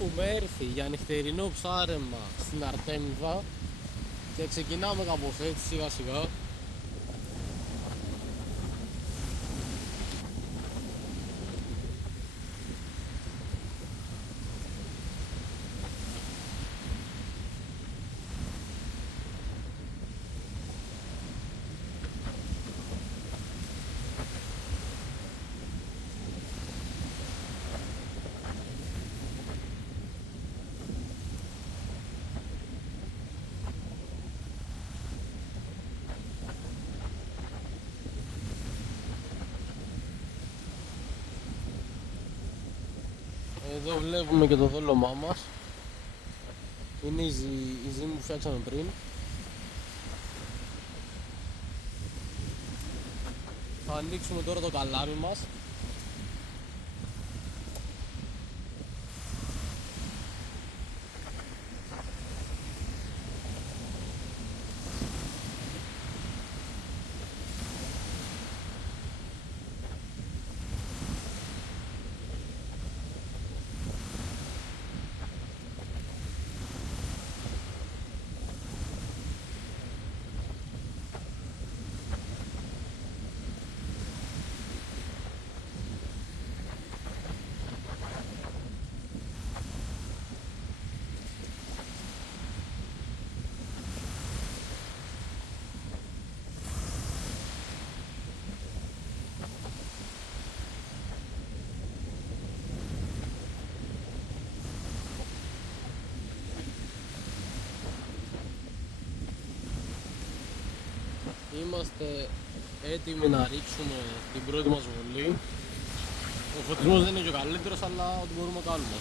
Έχουμε έρθει για νυχτερινό ψάρεμα στην Αρτέμιδα και ξεκινάμε κάπως έτσι σιγά σιγά. Εδώ βλέπουμε και το δόλωμά μας. Είναι η ζύμη που φτιάξαμε πριν. Θα ανοίξουμε τώρα το καλάμι μας. Είμαστε έτοιμοι να ρίξουμε την πρώτη μας βολή. Ο φωτισμός δεν είναι και ο καλύτερος, αλλά ό,τι μπορούμε να κάνουμε.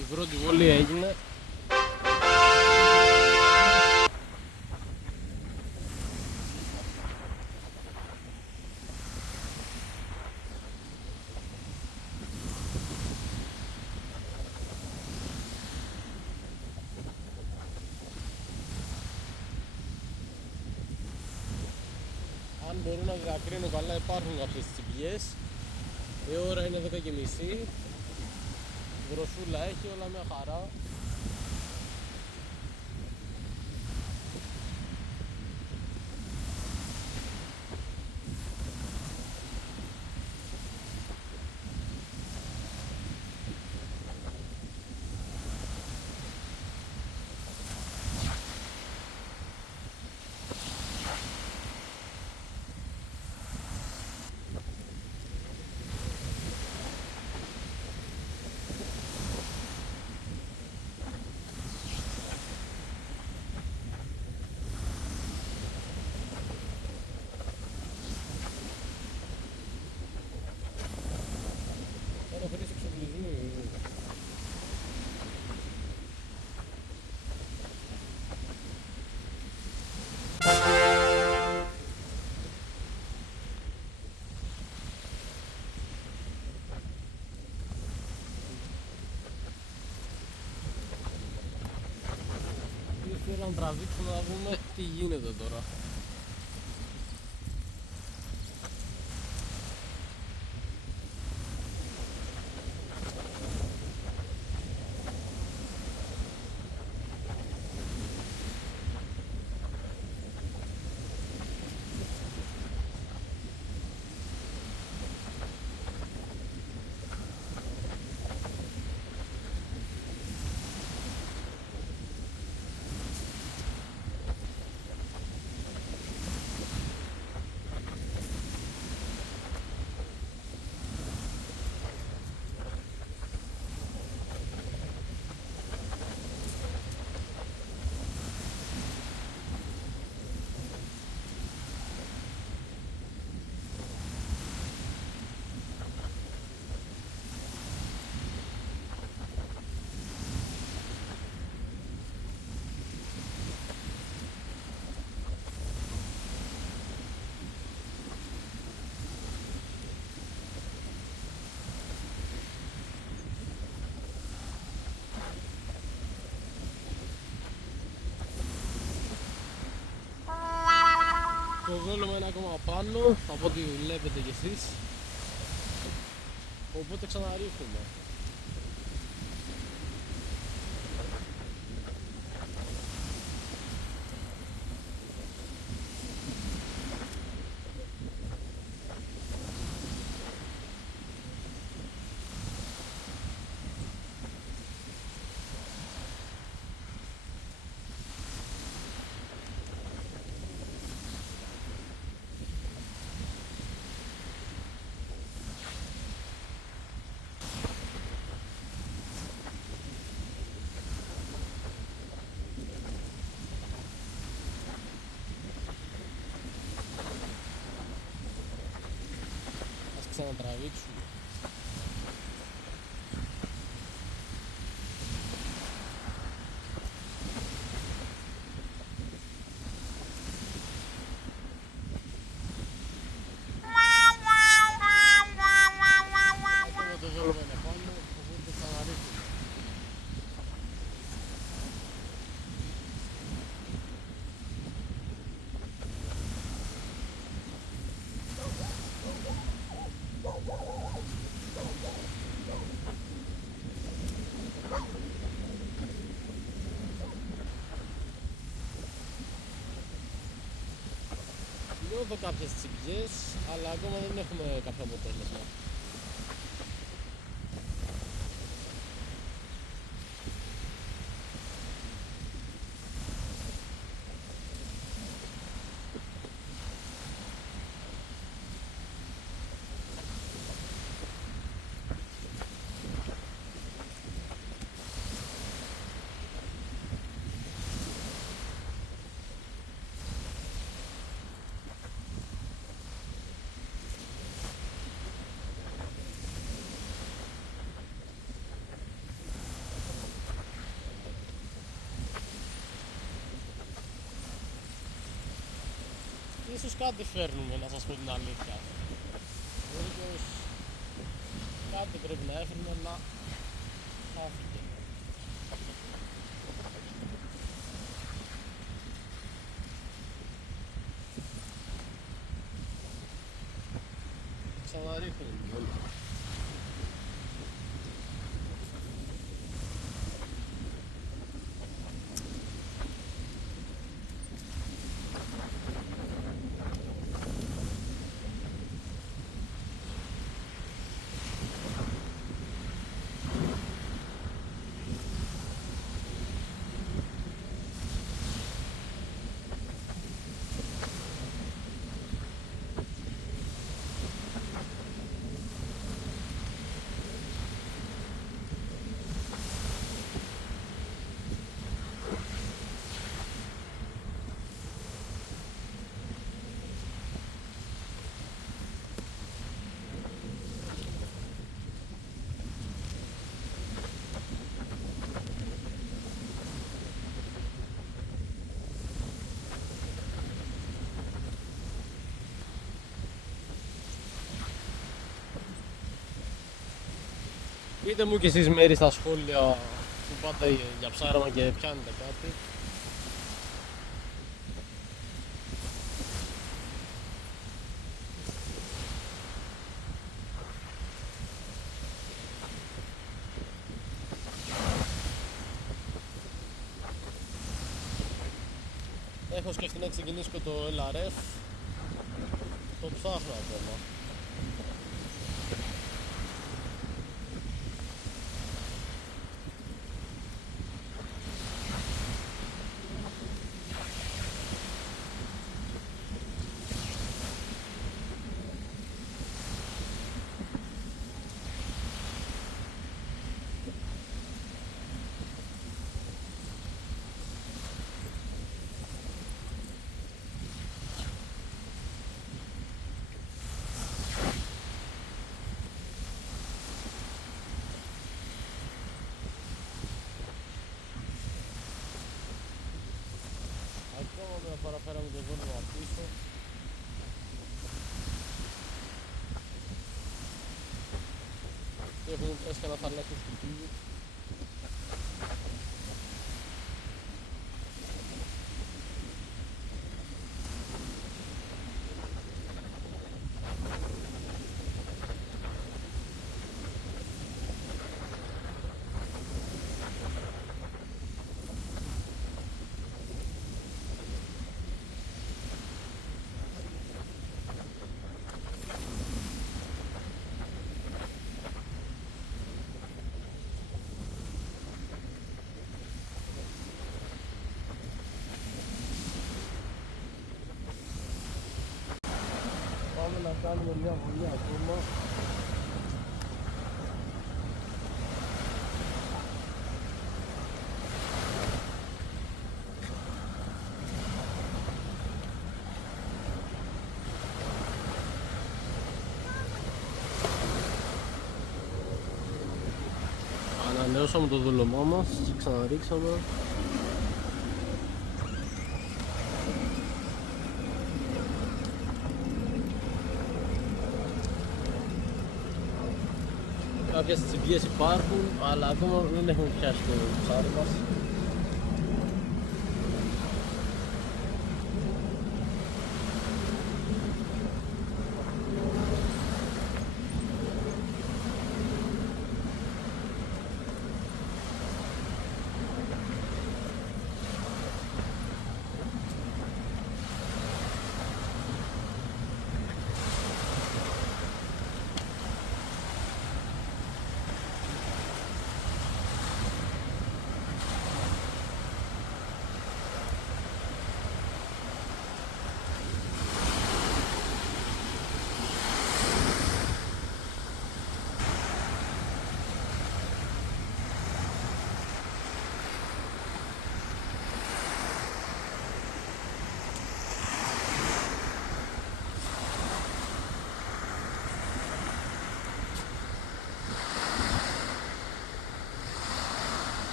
Η πρώτη βολή έγινε. Αν μπορώ να διακρίνω καλά, υπάρχουν κάποιες τσιμπιές. Η ώρα είναι 10:30. Βροσούλα έχει, όλα μια χαρά. Θέλω να τραβήξουμε να δούμε τι γίνεται τώρα. βόλουμε ένα ακόμα πάνω από ό,τι βλέπετε κι εσείς, οπότε ξαναρίχνουμε. Ξανατραβήξουμε. Αυτό το βόλο είναι πάνω, οπότε ξαναρίχνουμε. Νιώθω κάποιες τσιμπιές, αλλά ακόμα δεν έχουμε κάποιο αποτέλεσμα. Ίσως κάτι φέρνουμε, να σας πω την αλήθεια. Ίσως κάτι πρέπει να έφερνε, αλλά χάθηκε. Ξαναρίχνουμε. Πείτε μου και εσείς μέρη στα σχόλια που πάτε για ψάραμα και πιάνετε κάτι. Έχω σκεφτεί να ξεκινήσω και το LRF. Το ψάχνω ακόμα. Παραφέραμε το ζώνημα πίσω. Και έχουμε πέσει και ένα θαλάκι του σκουπίδι. κάνουμε μια βολή ακόμα. Ανανεώσαμε το δούλωμά μας, ξαναρίξαμε. Κάποιες τσιμπιές υπάρχουν, αλλά ακόμα δεν έχουμε πιάσει το ψάρι μας.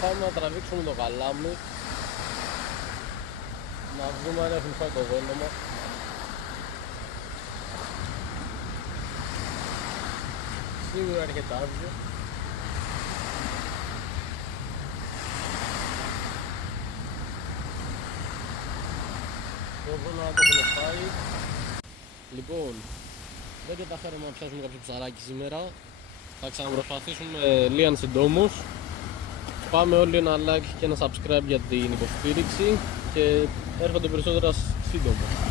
Πάμε να τραβήξουμε το καλάμι, να δούμε αν έχουν φάει το δόλωμα. Σίγουρα έρχεται άδειο. Το δόλωμα το έχουν φάει. Λοιπόν, δεν καταφέραμε να πιάσουμε κάποιο ψαράκι σήμερα. Θα ξαναπροσπαθήσουμε λίγαν συντόμως. Πάμε όλοι ένα like και ένα subscribe για την υποστήριξη και έρχονται περισσότερα σύντομα.